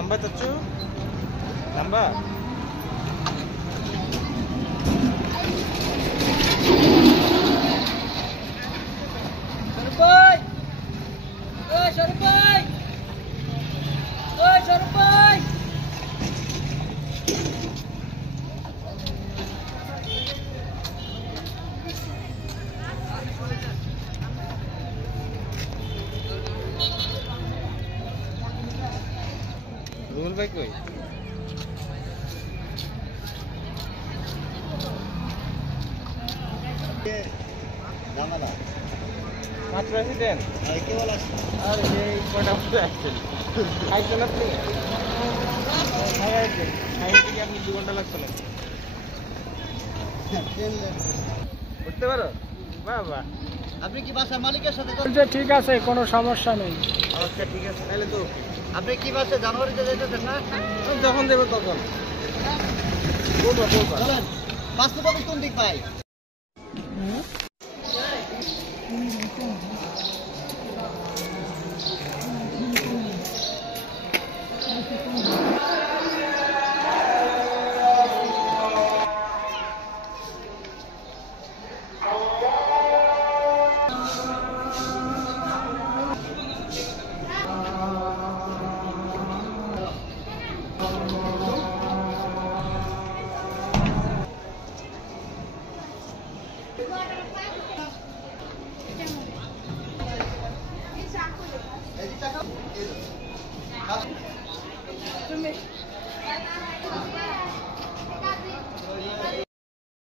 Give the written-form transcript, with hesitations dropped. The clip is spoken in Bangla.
নাম্বার চাচ্ছু নাম্বার রুল ভাই কই জামালা মাত্র আসেন আরে কে বল আসছে আরে এই কটা ফুটে আসছেন খাইছেন আপনি খাইতে কি আপনি 2 ঘন্টা লাগতো না উঠতে পারো বাবা আপনি কি বাসার মালিকের সাথে বলছে ঠিক আছে কোনো সমস্যা নেই। আচ্ছা ঠিক আছে তাহলে তো আপনি কি বাসে জানুয়ারিতে যেতেছেন না? যখন দেবো তখন বলবো চলেন বাস্তবতা কোন দিক ভাই? তুমি